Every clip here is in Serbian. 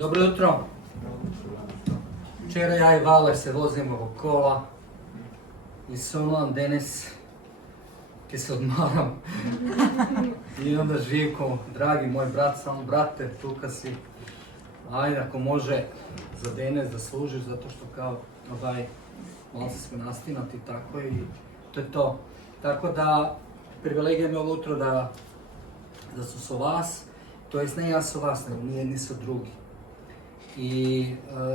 Dobro jutro. Včeraj ja i Vale se vozimo oko kola i Solon danes, ki se odmaram. I onda Živko, dragi moj brat, samo brate, tuka si. Ajde, ako može za danes da služiš, zato što kao malo se sve nastinati i tako i to je to. Tako da, privilegija mi ovo jutro da su so vas, to jest ne ja su vas, nego ni su drugi. I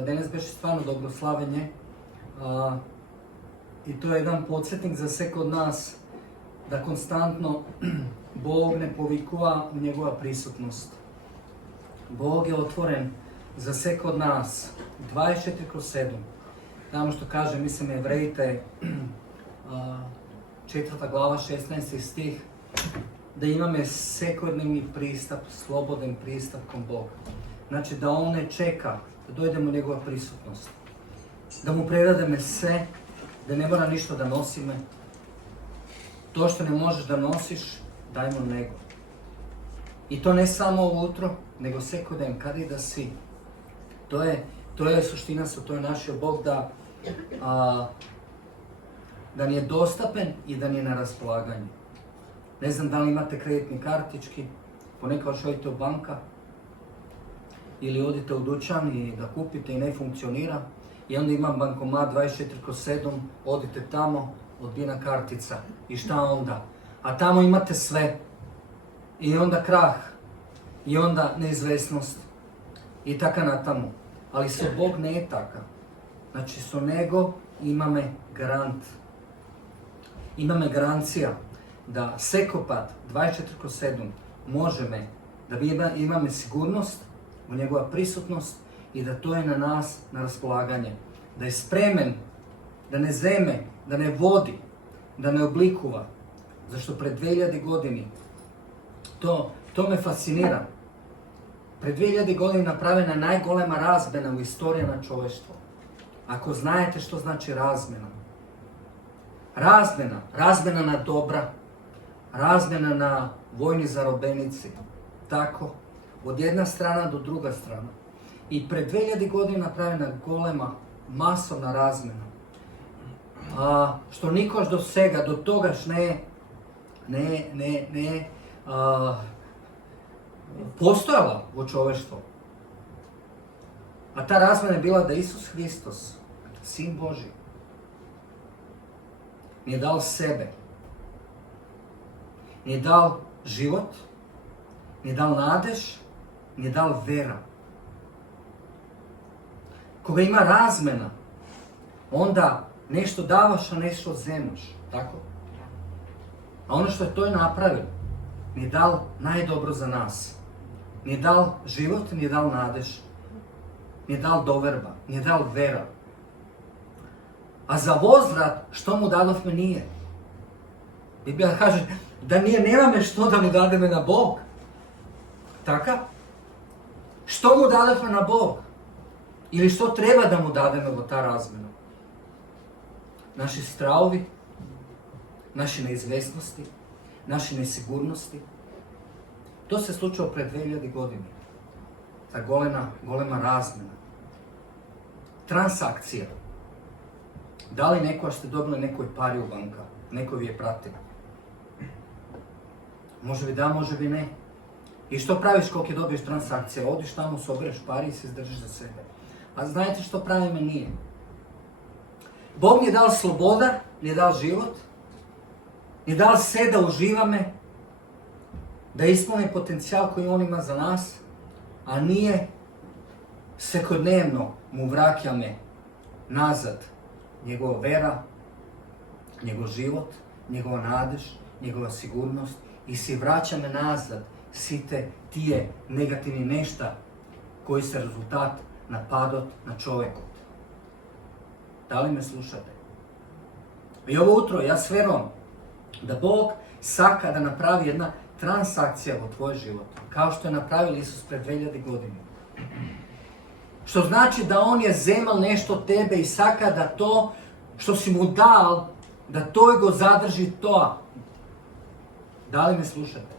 danas beše stvarno dobro slavenje i to je jedan podsjetnik za sve kod nas da konstantno Bog ne povikuva u njegova prisutnost. Bog je otvoren za sve kod nas 24/7. Tamo što kaže, mislim, Jevrejite 4. glava 16. stih, da imаме svakodnevni pristup, slobodan pristup kom Boga. Znači da on ne čeka da dojdemo u njegova prisutnost. Da mu predademe sve, da ne mora ništa da nosime. To što ne možeš da nosiš, dajmo nego. I to ne samo ujutro, nego svakodnevno, kad i da si. To je suština, to je našio Bog da ni je dostupen i da ni je na raspolaganju. Ne znam da li imate kreditni kartički, ponekad odete u banka ili odite u dućan i da kupite i ne funkcionira i onda imam bankomat 24/7, odite tamo, odbijena kartica i šta onda? A tamo imate sve i onda krah i onda neizvesnost i taka na tamo. Ali so Bog ne je taka. Znači so nego imame garant. Imame garancija da sekopad 24/7 možeme, da imame sigurnost u njegova prisutnost i da to je na nas na raspolaganje. Da je spremen, da ne zeme, da ne vodi, da ne oblikuva. Zašto pred 2000 godini, to me fascinira. Pred 2000 godina napravljena najgolema razmena u istoriji na čovještvo. Ako znajete što znači razmena. Razmena na dobra, razmena na vojni zarobenici. Tako, od jedna strana do druga strana. I pred 2000 godina napravljena golema, masovna razmena. Što nikoš do svega, do togaš ne postojala u čoveštvo. A ta razmena je bila da Isus Hristos, Sin Božji, nije dal sebe, nije dal život, nije dal nadež, nije dal vera. Koga ima razmena, onda nešto davaš, a nešto zemaš, tako? A ono što je to napravio, nije dal najdobro za nas. Nije dal život, nije dal nadež, nije dal doverba, nije dal vera. A za vozvrat, što mu dadofme nije? Biblija kaže da nemame što da mu dademe na Bog. Taka? Što mu dadofme na Bog? Ili što treba da mu dademe u ta razmena? Naši strahovi, naše neizvesnosti, naše nesigurnosti. To se slučilo pred 2000 godina. Ta golema razmena. Transakcija. Da li neko ste dobili nekoj pari u banka, neko vi je pratio? Može bi da, može bi ne. I što praviš koliko je dobiješ transakcija? Odiš tamo, sobereš pari i se izdržiš za sebe. A znajte što pravi me nije. Bog mi je dal sloboda, mi je dal život, mi je dal sve da uživame, da ispune potencijal koji on ima za nas, a nije svakodnevno mu vraćame nazad njegova vera, njegov život, njegova nadež, njegova sigurnost i si vraćame nazad svi tije negativni nešta koji se rezultat napadot na čovjeku. Da li me slušate? I ovo utro ja s verom da Bog saka da napravi jedna transakcija u tvoj život, kao što je napravio Isus pred 2000 godina. Što znači da on je zemal nešto od tebe i saka da to što si mu dal, da to go zadrži to. Da li me slušate?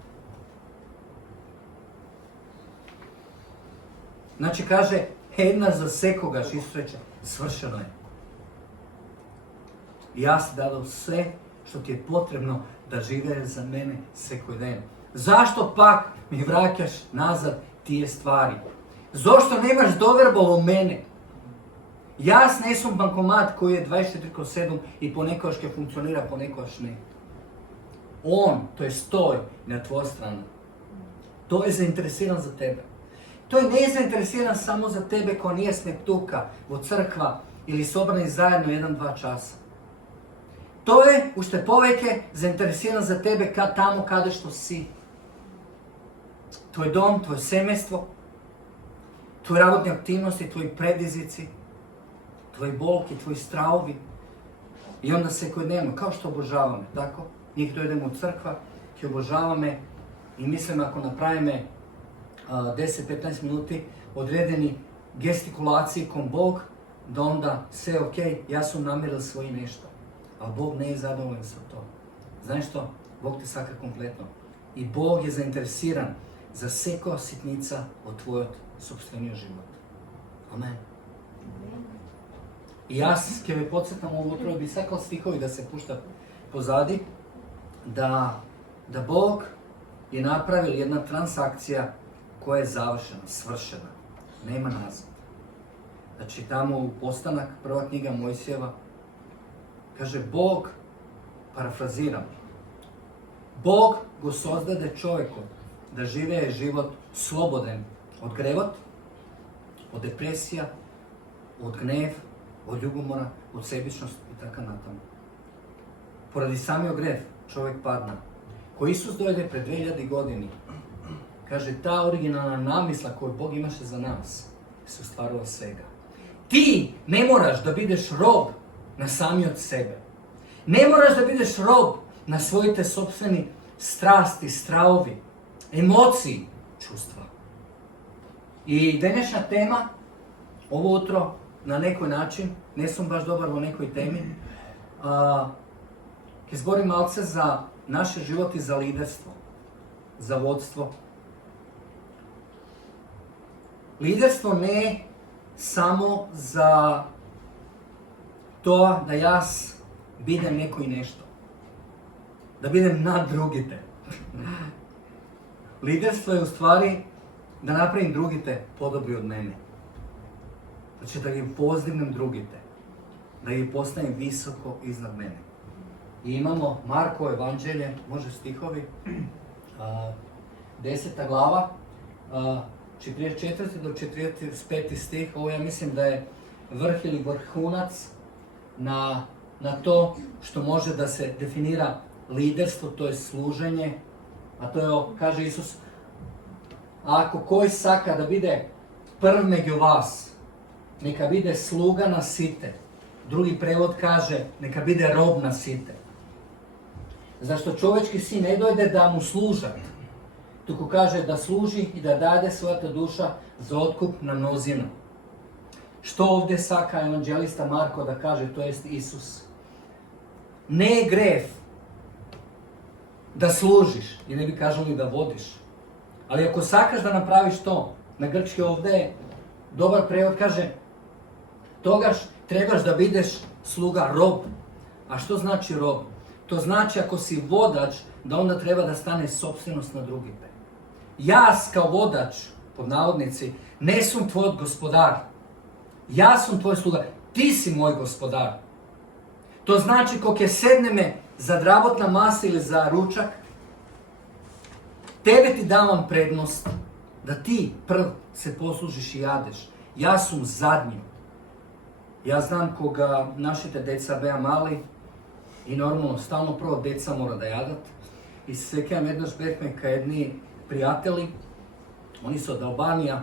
Znači kaže, jedna za sekogaš, Isus reče, svršeno je. I ja sam dao sve što ti je potrebno da žive za mene svekoj dan. Zašto pak mi vraćaš nazad tije stvari? Zašto nemaš doverbovo mene? Jas nesam bankomat koji je 24/7 i ponekoš ke funkcionira, ponekoš ne. On, to je stoj na tvoja strana. To je zainteresiran za tebe. To je nezainteresiran samo za tebe ko nije sneptuka u crkva ili sobrani zajedno 1-2 časa. To je ušte poveke zainteresiran za tebe tamo kada što si. Tvoj dom, tvoje semestvo, tvoje radne aktivnosti, tvoji predizici, tvoji bolki, tvoji stravovi. I onda se kod njemu, kao što obožavame, tako? Njih dojdemo u crkva, ki obožavame i mislim ako napravime 10-15 minuti odredeni gestikulaciji kom Bog, da onda sve ok, ja sam namiril svoje nešto. Ali Bog ne je zadovoljan sa to. Znaš što? Bog te sakra kompletno. I Bog je zainteresiran za seko sitnica od tvojeg sobstvenija života. Amen. I ja kada me podsjetam ovo utro, bi sakal stihovi da se pušta pozadi, da Bog je napravil jedna transakcija koja je završena, svršena. Nema nazad. Znači tamo u Postanak, prva knjiga Mojsijeva, kaže Bog, parafraziram, Bog go sozdade čovjeku da žive život slobodan od grevot, od depresija, od gnev, od ljubomora, od sebičnosti i tako natamo. Poradi samio grev čovjek padna. Ko Isus dojde pred 2000 godini, kaže ta originalna namisla koju Bog imaše za nas se ostvarila svega. Ti ne moraš da budeš rob na sami od sebe. Ne moraš da budeš rob na svoji te sopstveni strasti, stravovi, emociji, čustva. I današnja tema, ovo utro, na nekoj način, ne sam baš dobar u nekoj temi, ke zborim malce za naše životi, za liderstvo, za vodstvo. Liderstvo ne samo za to da jaz bidem neko i nešto. Da bidem nad drugite. Liderstvo je u stvari da napravim drugite podobri od mene. Znači da ih pozdignem drugite. Da ih postavim visoko iznad mene. I imamo Marko evanđelje, može stihovi, 10. glava, 44. do 45. stih. Ovo ja mislim da je vrh ili vrhunac na to što može da se definira liderstvo, to je služenje. A to je, kaže Isus, ako koji saka da bide prv među vas, neka bide sluga na site. Drugi prevod kaže, neka bide rob na site. Zašto čovječki sin ne dojde da mu služat, tuku kaže da služi i da dade svoja duša za otkup na mnozinu. Što ovdje saka evanđelista Marko da kaže, to jest Isus. Ne je grev da služiš, i ne bi kažali da vodiš. Ali ako sakaš da napraviš to, na grčki ovdje je dobar prevod kaže, togaš trebaš da bideš sluga rob. A što znači rob? To znači ako si vodač, da onda treba da stane sopstvenost na drugite. Ja kao vodač, pod navodnici, ne sam tvoj gospodar. Ja sam tvoj sluga, ti si moj gospodar. To znači kako je sedne me za drabotna masa ili za ručak, tebe ti davam prednost da ti prv se poslužiš i jadeš. Ja sam zadnji. Ja znam koga našite deca beja mali i normalno stalno prvo deca mora da jadat. I sekam jednoš behme ka jedni prijatelji, oni su od Albanija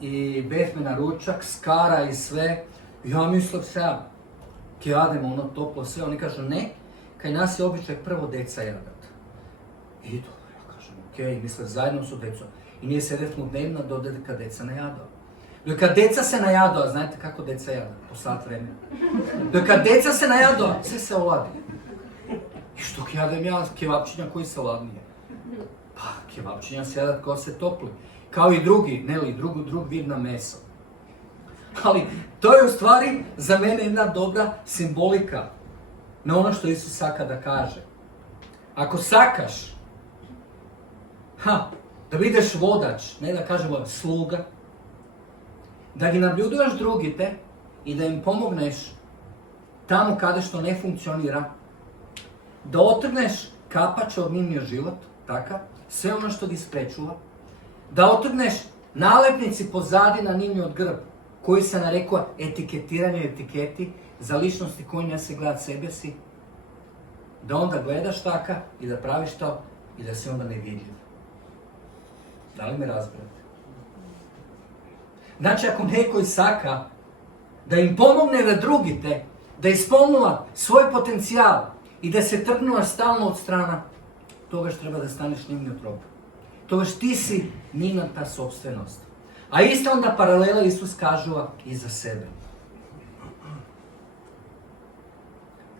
i behme na ručak, skara i sve. Ja mislim se, ki jademo ono toplo sve, oni kažu ne, kaj nas je običaj prvo deca jadat. I dobro, ja kažem okej, misle zajedno su deco. I nije sedetno dnevno do kad deca ne jado. Dok kad deca se najado, a znate kako deca jada? Po sat vremena. Dok kad deca se najado, sve se oladi. I što jadem ja, kevapčinja koji se ladnije. Pa, kebapčinja se jadat ko se topli. Kao i drugi, drug vid na meso. Ali to je u stvari za mene jedna dobra simbolika na ono što Isus saka da kaže. Ako sakaš, da budeš vodač, ne da kažemo sluga, da gi nabljuduješ drugite i da im pomogneš tamo kada što ne funkcionira, da otrgneš kapač od njim život, takav, sve ono što gi sprečuva, da otrgneš nalepnici pozadi na njim od grb, koji se narekao etiketiranju etiketi za ličnosti koji ne se gleda sebe si, da onda gledaš taka i da praviš to i da si onda nevidljiv. Da li me razbrate? Znači, ako neko saka da im pomogne da drugite, da ispunula svoj potencijal i da se trgnula stalno od strana, togaš treba da staneš njim od roba. Togaš ti si njina ta sopstvenost. A isto onda paralela Isus kažuva i za sebe.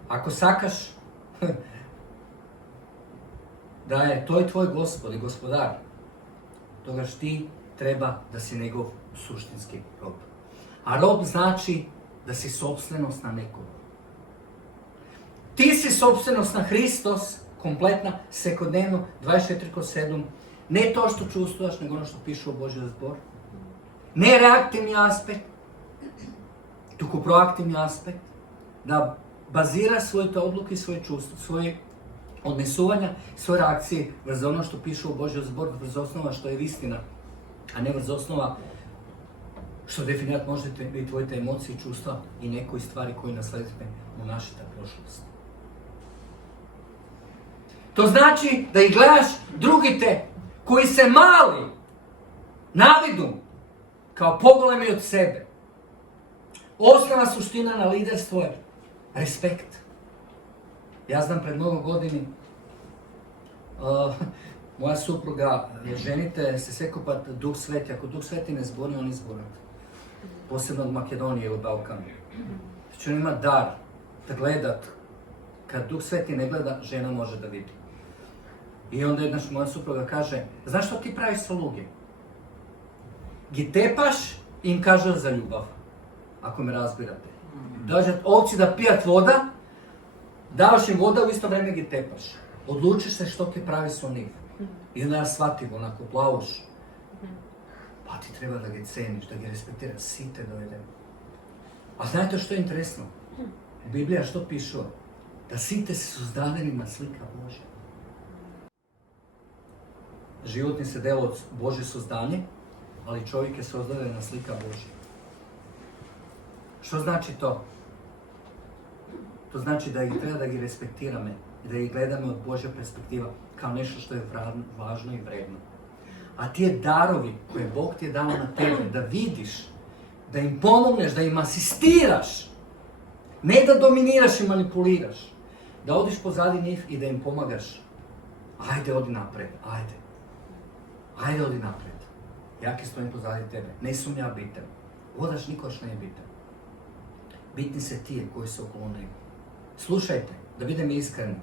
Ako sakaš da je to tvoj Gospod i Gospodar, togaš ti treba da si njegov suštinski rob. A rob znači da si sopstvenost na nekom. Ti si sopstvenost na Hristos, kompletna, svakodnevno, 24/7. Ne to što čustvaš, nego ono što piše u Božjem zboru. Ne reaktivni aspekt, tuko proaktivni aspekt, da bazira svoje odluke i svoje čustvo, svoje odnesuvanja, svoje reakcije vrz ono što piše u Božjem zboru, vrz osnova što je istina, a ne vrz osnova što definirat možete biti tvojite emocije i čustva i nekoj stvari koje nasledite u našita prošlost. To znači da ih gledaš drugite koji se mali navidu kao pogolemi od sebe. Osnovna suština na liderstvo je respekt. Ja znam pred mnogo godini moja supruga, ženite se sve kupat Duh Sveti. Ako Duh Sveti ne zbori, on izbori. Posebno od Makedonije ili Balkana. Znači on ima dar da gledat. Kad Duh Sveti ne gleda, žena može da vidi. I onda jedna moja supruga kaže, znaš što ti praviš sluge? Gi tepaš i im kaže za ljubav. Ako me razbirate. Dođe ovci da pijat voda, davaš im voda, u isto vreme gi tepaš. Odlučiš se što ti pravi su njih. I onda ja shvatim, onako plavuš. Pa ti treba da ga ceniš, da ga respektiraš, site dovedem. A znate što je interesno? Biblija što piše? Da site se suzdanenima slika Božja. Životni se delo od Božje suzdanje, ali čovjek je sozdanena slika Božja. Što znači to? To znači da ih treba da gi respektirame i da ih gledame od Božja perspektiva kao nešto što je važno i vredno. A tije darovi koje Bog ti je dao na tebe, da vidiš, da im pomogneš, da im asistiraš, ne da dominiraš i manipuliraš, da odiš pozadi njih i da im pomagaš. Ajde, odi napred, ajde. Ajde, odi napred. Ja ki stojim pozadi tebe, ne sum ja bitan. Vodaš nikoš ne je bitan. Bitni se tije koji su okolo njega. Slušajte, da budem iskren,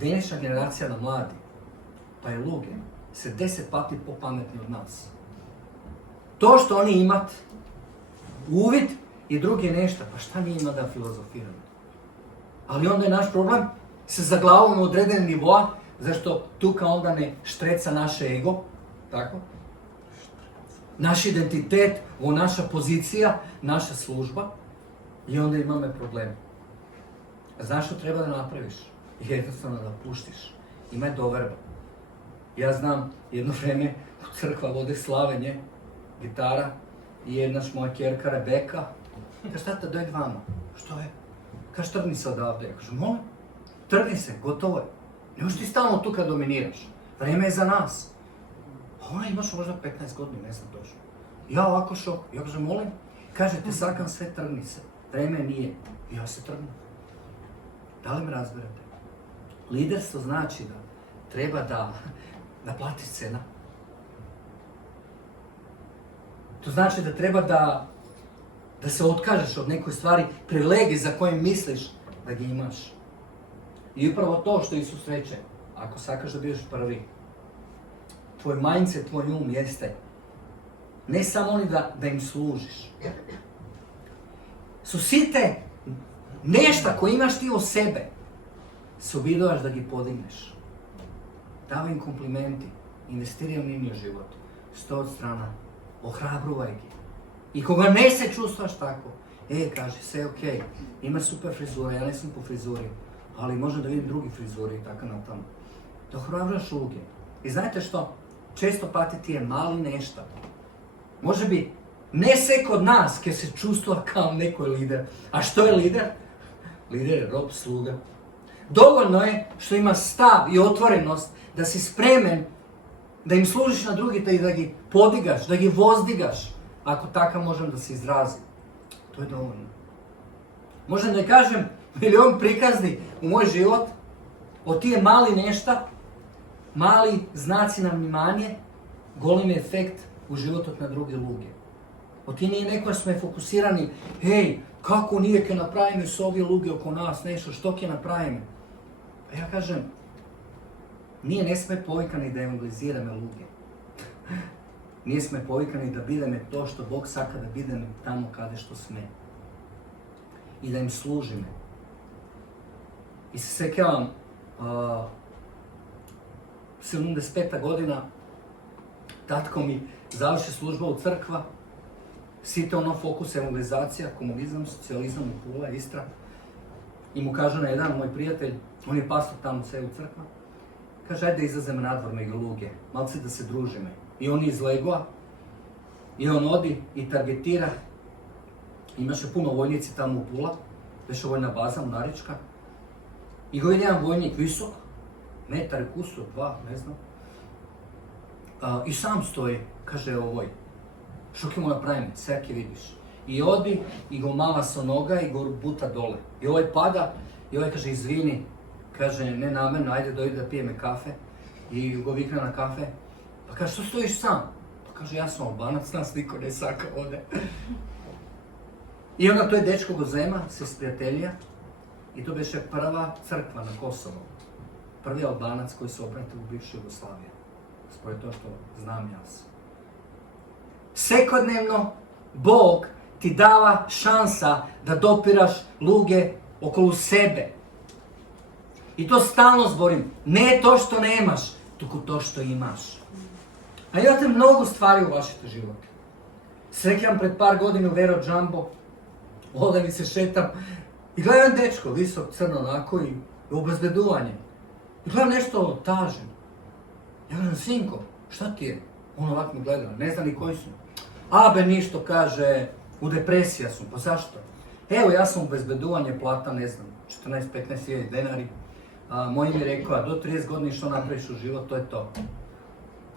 današnja generacija na mladi, pa je luge, se 10 pati pametni od nas. To što oni imat, uvid i drugi nešto, pa šta mi ima da filozofiramo? Ali onda je naš problem se za glavom određenog nivoa, zašto tuka onda ne štreca naše ego, tako? Naš identitet, naša pozicija, naša služba i onda imamo problem. Znaš što treba da napraviš? Jednostavno da puštiš. Ima doverba. Ja znam, jedno vreme u crkva vode slavenje, gitara i jedna moja kjerka Rebeka. Kaže, tata, dojde vama. Što je? Kaže, trgni se odavde. Ja kažem, molim, trgni se, gotovo je. Ne možeš ti stalno tu kad dominiraš. Vreme je za nas. Ona imaš možda 15 godina, ne znam točno. Ja ovako šok. Ja kažem, molim, kaže, te sakam sve, trgni se. Vreme nije. I ja se trgnu. Da li me razberete? Liderstvo znači da treba da platiš cena. To znači da treba da se otkažeš od nekoj stvari, privilegije za koje misliš da ga imaš. I upravo to što Isus reče, ako sakaš da budeš prvi, tvoj mindset, tvoj um jeste ne samo oni da im služiš. Su site nešta koje imaš ti o sebe, se obidovaš da gi podigneš. Davaj im komplimenti, investiraj u njihov život, sto od strana, ohrabruvaj gi. I koga ne se čustvaš tako, kaže, sve okej, ima super frizura, ja nisam po frizuri, ali možem da vidim drugi frizuri i tako na tamo. Da ohrabraš uloge. I znate što? Često patiti je mali nešta. Može bi, ne se kod nas, kje se čustva kao neko je lider. A što je lider? Lider je rob, sluga. Dovoljno je što ima stav i otvorenost da si spremen da im služiš na drugi i da gi podigaš, da gi vozdigaš, ako takav možem da se izrazim. To je dovoljno. Možem da kažem milion prikazni u moj život, od tije mali nešta, mali znaci na vнимanje, golem je efekt u životu na druge luge. Od tije nije neko smo je fokusirani, kako nije ke napravime s ovije luge oko nas, nešto, što ke napravime? Pa ja kažem, nije ne sme povikani da evangelizirame luge. Nije sme povikani da bideme to što Bog saka da bideme tamo kade što sme. I da im služime. I se sećam, 75. godina, tatko mi završi služba u crkva, site ono fokus evangelizacija, komunizam, socijalizam u Pula, Istra. I mu kaže na jedan moj prijatelj, on je pastor tamo sve u crkva, kaže, ajde izlazem nadvor mega luge, malce da se družime. I on izlegua, i on odi i targetira. Imaše puno vojnici tamo u Pula, veše vojna baza, Munarička. I go je jedan vojnik visok, metar i kusur, 2, ne znam. I sam stoji, kaže, ovoj, što ke mu napravim, sve ke vidiš. I odi, i go mala sa noga i go buta dole. I ovaj pada, i ovaj kaže, izvini, kaže, ne namerno, ajde dojde da pijeme kafe. I go vikne na kafe. Pa kaže, što stojiš sam? Pa kaže, ja sam Albanac, nas niko ne saka ode. I onda to je dečko go zema, se sprijatelja. I to beše prva crkva na Kosovo. Prvi Albanac koji se obratio u bivšu Jugoslaviju. Spore to što znam jas. Svakodnevno Bog ti dava šansa da dopiraš luge okolo sebe. I to stalno zborim. Ne to što nemaš, tuko to što imaš. A imate mnogo stvari u vašem životu. Srećam pred par godina u Vero Džambo, ovdje mi se šetam i gledam dečko, visok, crno, onako i obezbeduvanje. I gledam nešto tažen. Ja kažem, sinko, šta ti je? On ovako mi gleda, ne zna ni koji su. Abe ništo, kaže, u depresija su, pa zašto? Evo, ja sam u bezbeduvanje, plata, ne znam, 14-15 denari. Moj mi je rekao, do 30 godina što napraviš u život, to je to.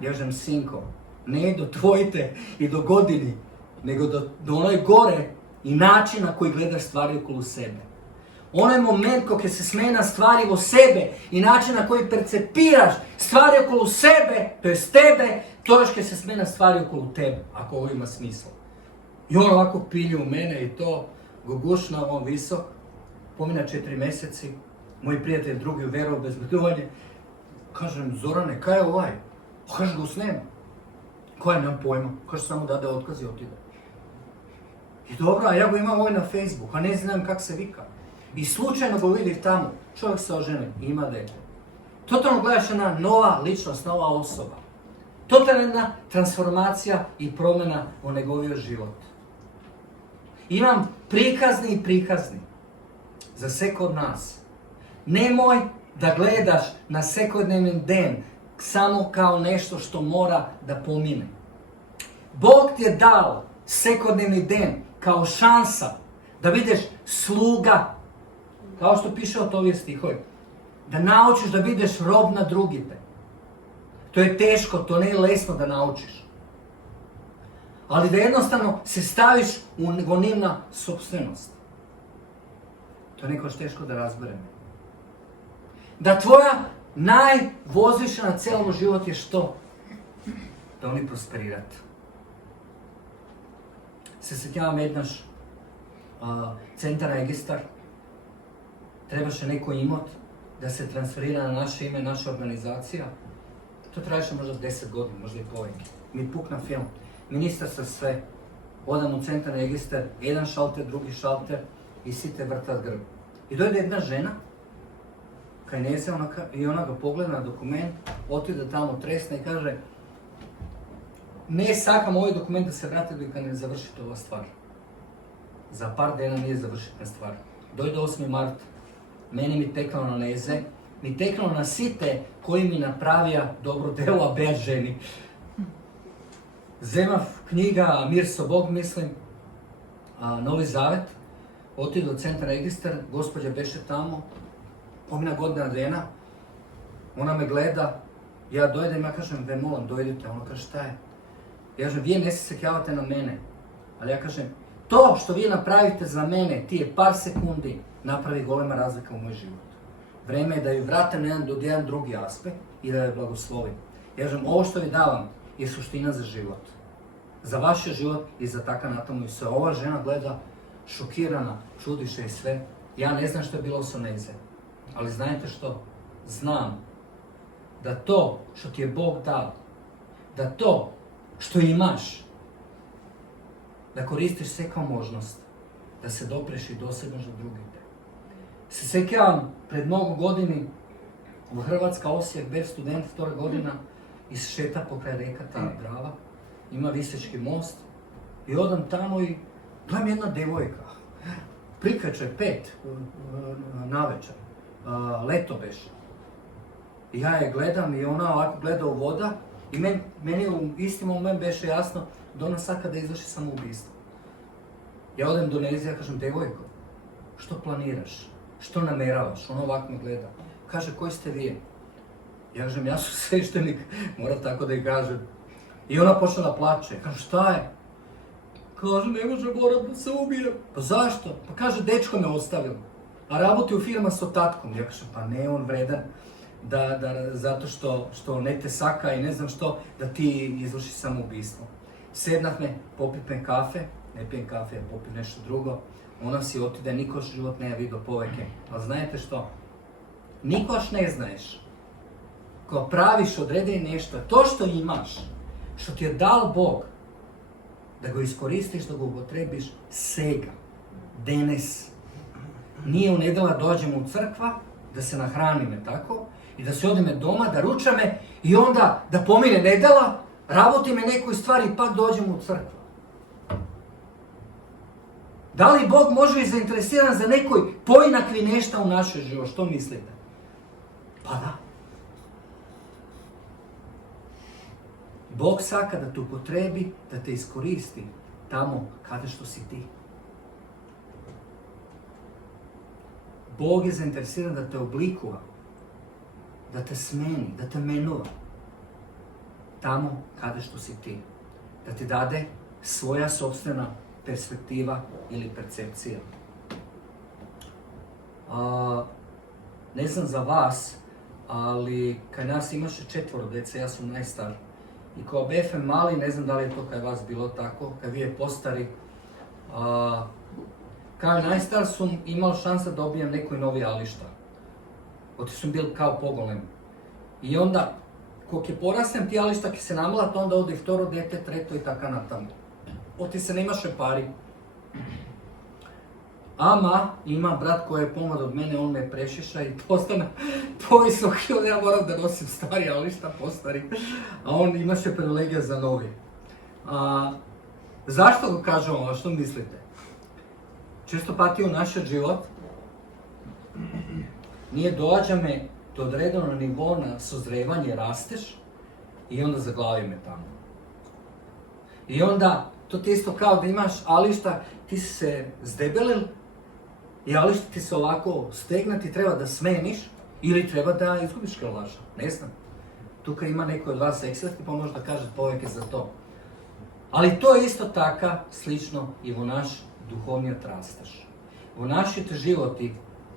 Ja kažem, sinko, ne do tvojte i do godini, nego do onoj gore i način na koji gledaš stvari okolo sebe. Onaj moment ko se smena stvari o sebe i način na koji percepiraš stvari okolo sebe, to je tebe, to još ke se smena stvari okolo tebe, ako ovo ima smisla. I on ovako pilje u mene i to, gogušna, on visok, pomina 4 meseci, moj prijatelj drugi uverao bez bezbedovanje. Kažem, Zorane, kaj je ovaj? Kaže, go snema. Kaj, nemam pojma. Kaže, samo dade otkaz i otide. I dobro, a ja go imam ovaj na Facebook, a ne znam kak se vika. I slučajno go vidim tamo, čovjek se oženi, ima dete. Totalno gledaš jedna nova ličnost, nova osoba. Totalna jedna transformacija i promjena u njegovio život. Imam prikazni za sve kod nas. Nemoj da gledaš na svakodnevni den samo kao nešto što mora da pomine. Bog ti je dao svakodnevni den kao šansa da vidiš sluga, kao što piše od ovih stihova, da naučiš da vidiš rob na drugite. To je teško, to ne je lesno da naučiš. Ali da jednostavno se staviš u njima sopstvenost. To je nekoć teško da razbereme. Da tvoja najvoziša na celom život je što? Da oni prosperirati. Se sjetjavam jednaš centar registar, trebaše neko imot da se transferira na naše ime, naša organizacija. To trajaše možda 10 godina, možda i povijek. Mi pukna film. Ministar sa sve. Odam u centralni registar, jedan šalter, drugi šalter i svi te vrtat grb. I dojde jedna žena, Kajneze, i ona ga pogleda na dokument, otide tamo, tresne i kaže ne sakam ovaj dokument da se vrati dok ne završite ova stvar. Za par dana nije završitna stvar. Dojde 8. mart, meni mi teklo na neze, mi teklo na site koji mi napravija dobro delo, a bez ženi. Zemav knjiga, Mir so Bog, mislim, Novi Zavet, otidu u centar registar, gospođa beše tamo, pomina godina dana, ona me gleda, ja dojdem, ja kažem, ve molim, dojdite, ona kaže, šta je? Ja kažem, vi ne se kjavate na mene, ali ja kažem, to što vi napravite za mene, ti je par sekundi, napravi golema razlika u moj život. Vreme je da ju vratim na jedan drugi aspekt i da je blagoslovim. Ja kažem, ovo što vi davam je suština za život. Za vaš život i za takav natamu i sve. Ova žena gleda šokirana, čudiše i sve. Ja ne znam što je bilo sa neze. Ali znajte što? Znam da to što ti je Bog dao, da to što imaš, da koristiš sve kao možnost, da se dopreš i dosegneš do drugih. Se sećam pred mnogo godini u Hrvatska, Osijek, bez student, 2. godina, šeta pokraj reka ta Drava, ima Visečki most i odam tamo i gledam jedna devojka, prikreće 5 navečer, leto beš. I ja je gledam i ona ovako gleda u voda i meni u isti moment beše jasno da ona sad kada izvrši samoubistvo. Ja odem do nje i ja kažem, devojko, što planiraš? Što nameravaš? Ona ovako me gleda. Kaže, koji ste vi? Ja kažem, ja sam sveštenik, moram tako da je kažem. I ona počela da plače. Kažem, šta je? Kaže, ne može, moram da se ubijem. Pa zašto? Pa kaže, dečko me ostavio. A raboti u firma s tatkom. Ja kažem, pa ne, on vredan. Zato što ne te saka i ne znam što, da ti izvrši samoubistvo. Sednah me, popit me kafe, ne pijem kafe, ja popim nešto drugo. Ona si otide, nikoš život ne je vidio poveke. Ali znajte što? Nikoš ne znaješ. Ko praviš, odredi nešto, to što imaš, što ti je dal Bog, da ga iskoristiš, da ga upotrebiš sega, danes. Nije u nedela dođemo u crkva, da se nahranime tako, i da se odime doma, da ručame, i onda da pomine nedela, raboti me nekoj stvari i pak dođemo u crkvu. Da li Bog može biti zainteresiran za nekoj poinakvi nešto u našoj život? Što mislite? Pa da. Bog saka da te upotrebi, da te iskoristi tamo kada što si ti. Bog je zainteresiran da te oblikuje, da te smeni, da te menува tamo kada što si ti. Da ti dade svoja sopstvena perspektiva ili percepcija. Ne znam za vas, ali kad nas imaše 4 dece, ja sam najstar. I kao befe mali, ne znam da li je to kad vas bilo tako, kad vi je postari, kao najstar sam imao šansa da dobijem nekoj novi ališta. Oti sam bil kao pogolem. I onda, kog je porastem ti ališta ki se namlat, onda ode i 2 dete, 3 i taka natamo. Oti se nemaše pari. Ama ima brat koji je pomlad od mene, on me prešiša i postane povisok, ja moram da nosim stari ališta, postari, a on imaše privilegija za novi. Zašto ga kažem ovo, što mislite? Često pati u naš život, nije dođa me do određenog nivoa na sozrevanje, rasteš i onda zaglavi me tamo. I onda, to ti isto kao da imaš ališta, ti si se zdebelil i ališta ti se ovako stegna, ti treba da smeniš ili treba da izgubiš kilaža, ne znam. Tukaj ima neko od vas eksperti pa možda kaže poveke za to. Ali to je isto tako slično i u naš duhovnijat rasteš. U našite životi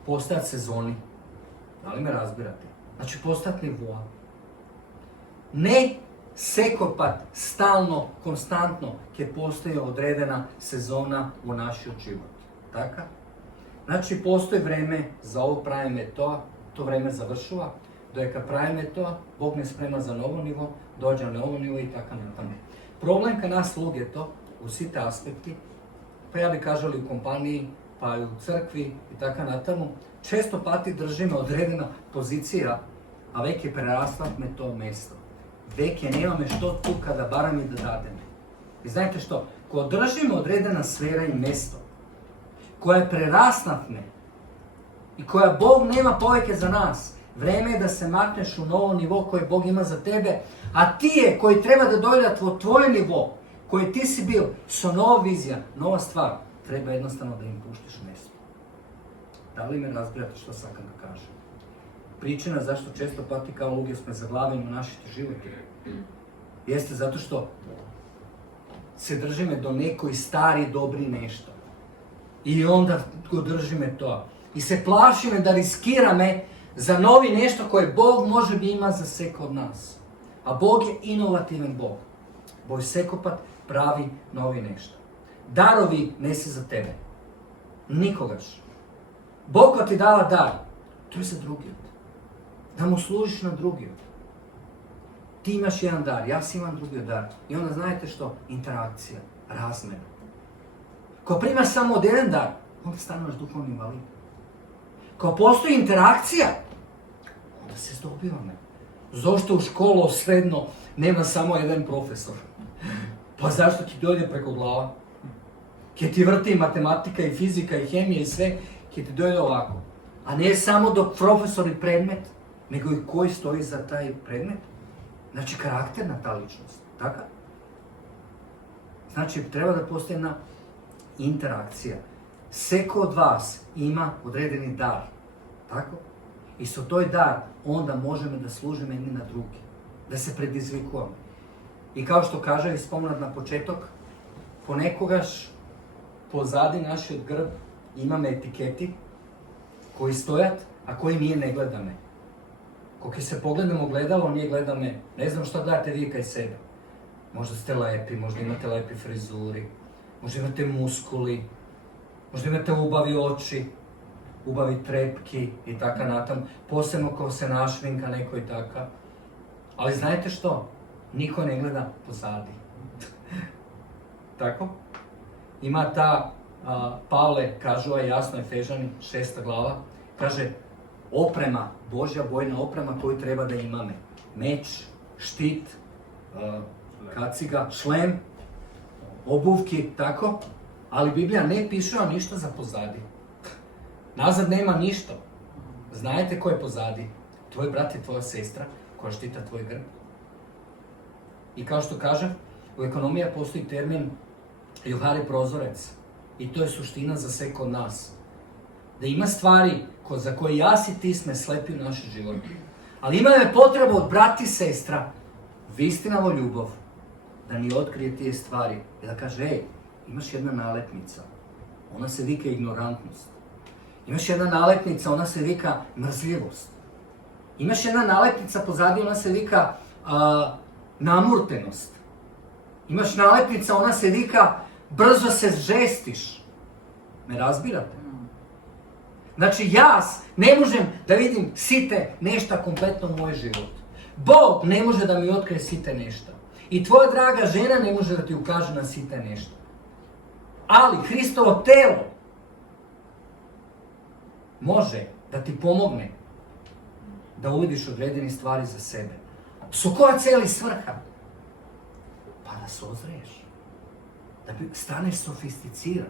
postati sezoni. Da li me razbirate? Znači postati nivoa. Ne sekopat stalno, konstantno, kje postoji odredena sezona u našoj život. Taka? Znači postoji vreme za ovo pravime to vreme završava, da kad pravime to, Bog ne sprema za novo nivo, dođe na novo nivo i tako natamo. Problem kad nas sluge je to, u svi te aspekti, pa ja bi kažali u kompaniji, pa i u crkvi i tako natamo, često pati držimo odredena pozicija, a vek je prerasla me to mesto. Vek je nema me što tu kada baram i da dadem. I znajte što, ko držimo odredena sfera i mesto, koja je prerasnatne i koja Bog nema poveke za nas, vreme je da se makneš u novo nivo koje Bog ima za tebe, a ti je koji treba da dojde tvoj nivo, koji ti si bil, su nova vizija, nova stvar, treba jednostavno da im puštiš mesto. Da li me razbirate što sam da kažem? Pričina zašto često pati kao luge smo zaglavimo našiti životi, jeste zato što se držime do nekoj stari dobri nešto. I onda go držime to. I se plašime da riskirame za novi nešto koje Bog može bi ima za sveko od nas. A Bog je inovativan Bog. Bog je sekopat pravi novi nešto. Darovi nese za tebe. Nikogaš. Bog ko ti dava dar, to je za drugi. Da mu služiš na drugi. Ti imaš jedan dar, ja si imam drugi dar. I onda znajte što? Interakcija, razmena. Ko primaš samo od jedan dar, onda staneš duhovni invalid. Kao postoji interakcija, onda se zdobivame. Zašto u školu sredno nema samo jedan profesor? Pa zašto ti dođe preko glava? Kje ti vrti matematika i fizika i hemija i sve, kje ti dođe ovako. A ne samo dok profesor i predmet, nego i koji stoji za taj predmet. Znači karakterna ta ličnost, tako? Znači treba da postoji jedna interakcija. Sveko od vas ima odredeni dar, tako? I sa toj dar onda možemo da služimo jedni na drugi, da se predizvikujemo. I kao što kaže i spomenut na početak, ponekogaš pozadi naši od grb imamo etiketi koji stojat, a koji nije ne gledame. Koliko se pogledamo gledalo, nije gledame, ne znam šta gledate vi kaj sebe. Možda ste lepi, možda imate lepi frizuri, možda imate muskuli, možda imate ubavi oči, ubavi trepki i taka natam, posebno ko se našminka neko i taka. Ali znajte što? Niko ne gleda pozadi. Tako? Ima ta, Pavle kažu, a jasno Efežani, 6. glava, kaže, oprema, Božja bojna oprema koju treba da imame. Meč, štit, kaciga, šlem, obuvki, tako? Ali Biblija ne piše vam ništa za pozadi. Nazad nema ništa. Znajete ko je pozadi? Tvoj brat i tvoja sestra koja štita tvoj grb. I kao što kažem, u ekonomiji postoji termin juhari prozorec. I to je suština za sve kod nas. Da ima stvari za koje ja si ti sme slepi u našem životu. Ali ima je potreba od brata i sestra, istinavo ljubav, da ni otkrije tije stvari. I da kaže, ej, imaš jedna nalepnica, ona se vika ignorantnost. Imaš jedna nalepnica, ona se vika mrzljivost. Imaš jedna nalepnica pozadi, ona se vika namurtenost. Imaš nalepnica, ona se vika brzo se žestiš. Me razbirate? Znači, jaz ne možem da vidim site nešta kompletno u moj život. Bog ne može da mi otkrije site nešta. I tvoja draga žena ne može da ti ukaže na site nešta. Ali Hristovo telo može da ti pomogne da uvidiš odredene stvari za sebe. Su koja cijeli svrha? Pa da sozreješ. Da staneš sofisticiran.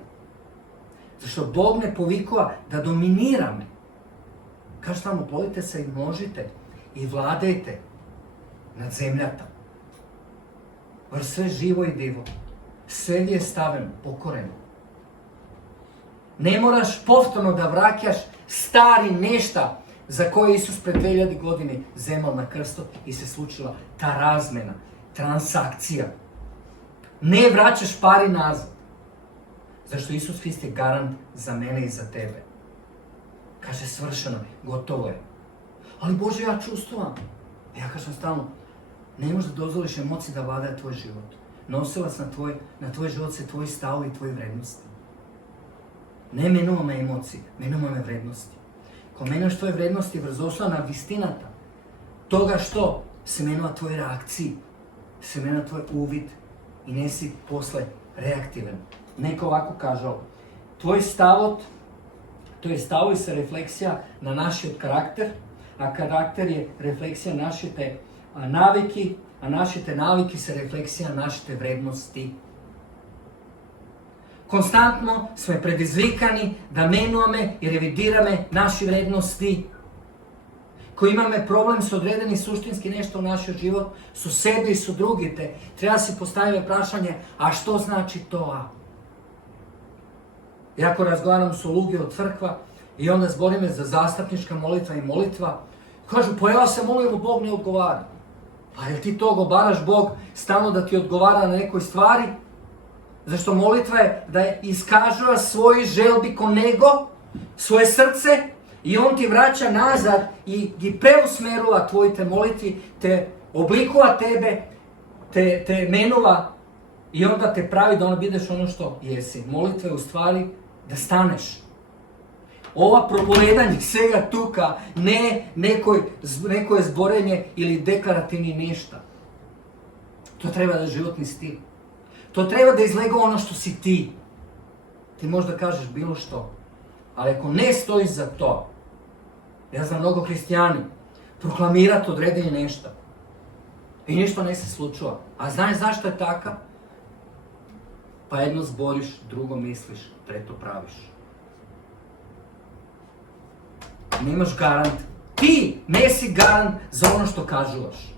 Zašto Bog ne povikova da dominira me. Kaže tamo, polite se i množite i vladajte nad zemljata. Jer sve živo i divo, sve je staveno, pokoreno. Ne moraš povtorno da vraćaš stari nešta za koje Isus pred 2000 godine zemal na krstu i se slučila ta razmena, transakcija. Ne vraćaš pari nazad. Zašto Isus Hrist je garant za mene i za tebe. Kaže, svršeno, gotovo je. Ali Bože, ja čustuvam. Ja kažem stalno, ne možeš da dozvoliš emociji da vladaje tvoj život. Nosilac na tvoj život se tvoji stavovi i tvoji vrednosti. Ne menimo me emocije, menimo me vrednosti. Ko menjaš tvoje vrednosti, vrzoslana vistinata, toga što se menila tvoje reakcije, se menila tvoj uvid i nesi posle reaktivan. Neko ovako kaže, tvoj stavot, to je stavovi se refleksija na naš karakter, a karakter je refleksija naše te naviki, a naše te naviki se refleksija naše te vrednosti. Konstantno smo predizvikani da menujeme i revidirame naše vrednosti. Ko imame problem s odredeni suštinski nešto u našoj život, su sebi i su drugi te, treba si postaviti prašanje, a što znači to? Iako razgovaram s Lugi od crkva i onda zborime za zastupnička molitva i molitva, kažu, pa ja se molim, Bog ne odgovara. Pa jel ti to obaraš Bog stalno da ti odgovara na nekoj stvari? Zašto molitva je da iskažu svoji želbi ko nego, svoje srce, i on ti vraća nazad i preusmeruva tvoj te molitvi, te oblikuje tebe, te menuva i onda te pravi da budeš ono što jesi. Molitva je u stvari da staneš. Ova progovedanje svega tuka, ne neko je zborenje ili deklarativni ništa. To treba da je životni stil. To treba da izlega ono što si ti. Ti možda kažeš bilo što, ali ako ne stojiš za to, ja znam mnogo hristijani, proklamirati odredenje nešto. I ništa ne se slučava. A znaš zašto je tako? Pa jedno zboriš, drugo misliš, treto praviš. Nemaš garant. Ti nesi garant za ono što kažuvaš.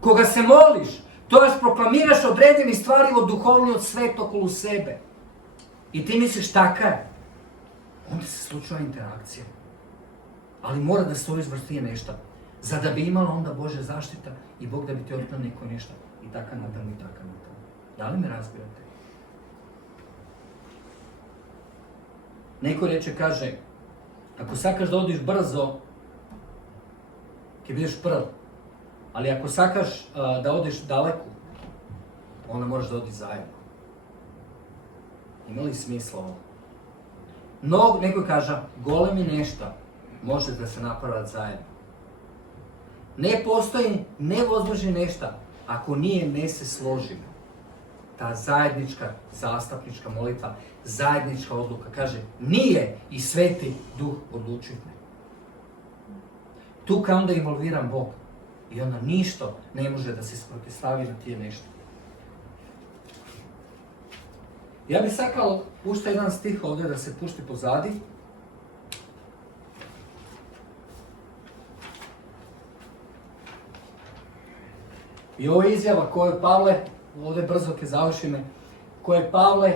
Koga se moliš, to još proklamiraš odredeni stvari od duhovni od sveta okolo sebe. I ti misliš taka je. Onda se slučava interakcija. Ali mora da stojiš vrstije nešto. Za da bi imala onda Božja zaštita i Bog da bi ti otkrio neko nešto. I taka nadam i taka nadam. Da li me razbirate? Neko reče, kaže, ako sakaš da odiš brzo, ti budeš prv. Ali ako sakaš da odiš daleko, onda moraš da odiš zajedno. Ima li smisla ovo? Neko kaže, golemi nešto može da se napravati zajedno. Ne postoji nevozmožni nešto ako ne se složimo. Ta zajednička zastupnička molitva, zajednička odluka, kaže, nije i Sveti Duh odlučuje. Tu kao onda involviram Bog i onda ništa ne može da se protistavi na tije nešto. Ja bih sakao pušta jedan stih ovdje da se pušti pozadi. I ovo je izjava koju Pavle, ovdje brzo ke završime, koje je Pavle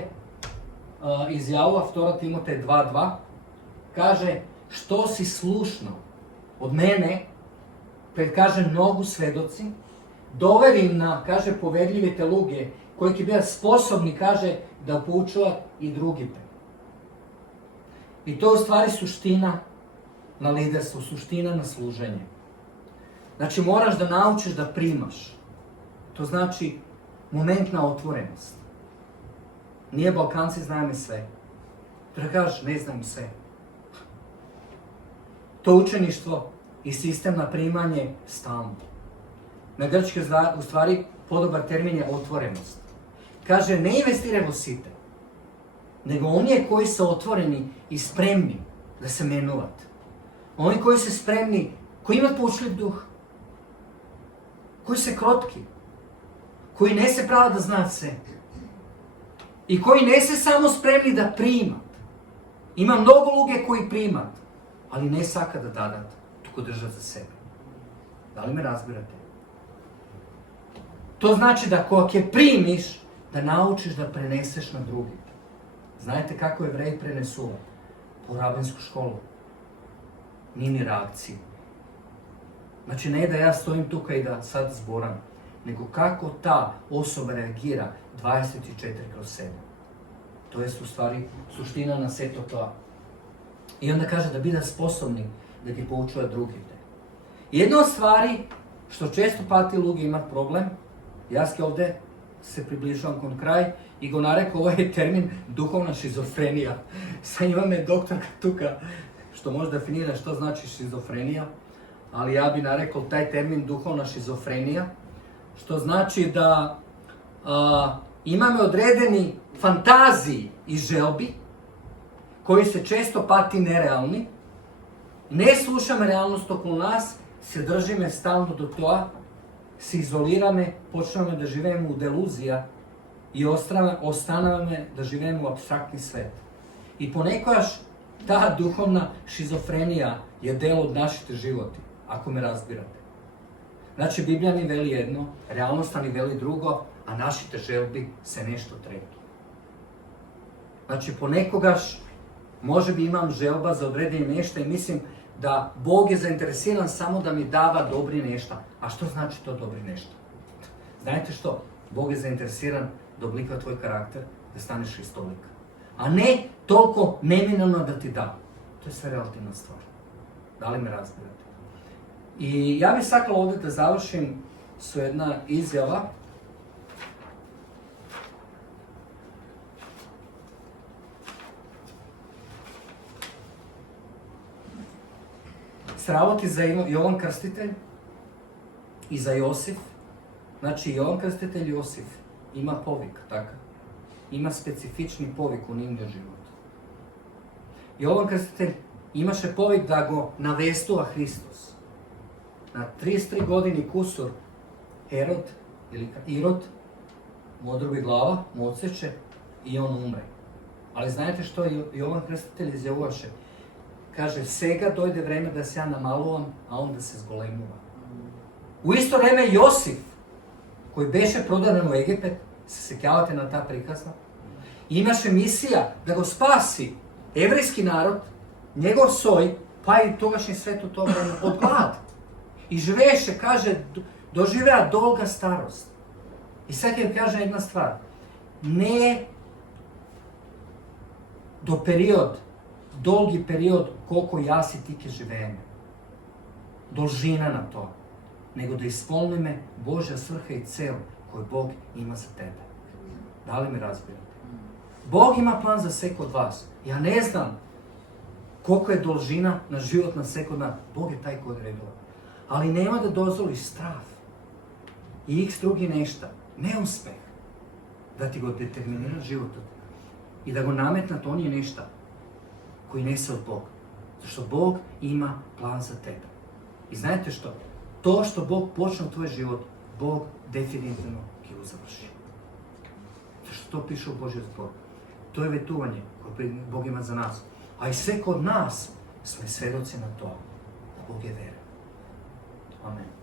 izjavila 2. Timotej 2.2, kaže, što si slušno od mene, pred, kaže, mnogu svedoci, doverim na, kaže, povedljive teluge, koji će biti sposobni, kaže, da poučava i drugite. I to je u stvari suština na liderstvu, suština na služenje. Znači, moraš da naučiš da primaš. To znači momentna otvorenost. Nije Balkanci znaju sve. Da kažeš, ne znam sve. To učeništvo i sistem na primanje stalno. Na grčki u stvari podobar termin je otvorenost. Kaže, ne investiraj u site, nego oni koji su otvoreni i spremni da se menuvati. Oni koji su spremni, koji imaju poučljiv duh, koji su krotki, koji ne se prava da zna sve i koji ne se samo spremni da primat. Ima mnogo luge koji primat, ali ne saka da dadat, tuko držat za sebe. Da li me razbirate? To znači da ako je primiš, da naučiš da preneseš na drugi. Znate kako Jevreji prenesu? Po rabinsku školu. Mini reakciju. Znači ne da ja stojim tukaj i da sad zboram, nego kako ta osoba reagira 24/7. To je u stvari suština na sve to. I onda kaže da bude sposobni da ti poučuje drugite. Jedna od stvari što često pati lugi imati problem, ja ovdje se približavam kon kraj i go narekao, ovo je termin duhovna šizofrenija. Sad ima me doktorka tuka što može definira što znači šizofrenija, ali ja bi narekao taj termin duhovna šizofrenija, što znači da imamo odredeni fantaziji i želbi koji se često pati nerealni, ne slušamo realnost okolo nas, se držime stalno do toga, se izoliramo, počnemo da živimo u deluzija i ostanavamo da živimo u apstraktni svet. I ponekojaš ta duhovna šizofrenija je delo od naših životi, ako me razbirate. Znači, Biblija ni veli jedno, realnost ni veli drugo, a našite želbi se nešto treće. Znači, ponekogaš može bi imam želba za određenje nešto i mislim da Bog je zainteresiran samo da mi dava dobri nešto. A što znači to dobri nešto? Znate što? Bog je zainteresiran da oblika tvoj karakter, da staneš iz stolika. A ne toliko neminovno da ti da. To je sve relativna stvar. Da li me razbirate? I ja bih sakla ovdje da završim s jedna izjava. Sravoti za Jovan Krstitelj i za Josif. Znači, Jovan Krstitelj Josif ima povik, tako? Ima specifični povik u njim životu. Jovan Krstitelj imaše povik da go navestuva Hristos. Na 33 godini kusur Herod ili Irod mu odrubi glava, mu odseče i on umre. Ali znate što Jovan Krstitelj izjavuše? Kaže, sega dojde vreme da se ja namaluvam, a onda se zgolemuva. U isto vreme Josif, koji beše prodan u Egipet, se sekjavate na ta prikaza, imaše misija da go spasi evrijski narod, njegov soj, pa i togašnji svet u to vreme, od glad. I živeše, kaže, doživea dolga starost. I sad im kaže jedna stvar, ne do dolgi period koliko jasi tike živenje. Dolžina na to. Nego da ispolni me Božja svrha i cel koju Bog ima za tebe. Da li me razbirate? Bog ima plan za sve kod vas. Ja ne znam koliko je dolžina na život na sve kod nas. Bog je taj koji redova. Ali nema da dozvoliš strah i x drugi nešto, neuspeh, da ti go determinira život i da go nametna to nije nešto koji nese od Boga. Zašto Bog ima plan za tebe. I znate što? To što Bog počne u tvoj život, Bog definitivno je uzavrši. Zašto to piše u Božjem zboru? To je vetuvanje koje Bog ima za nas. A i sve kod nas smo svedoci na to. Da Bog je vera. Amen.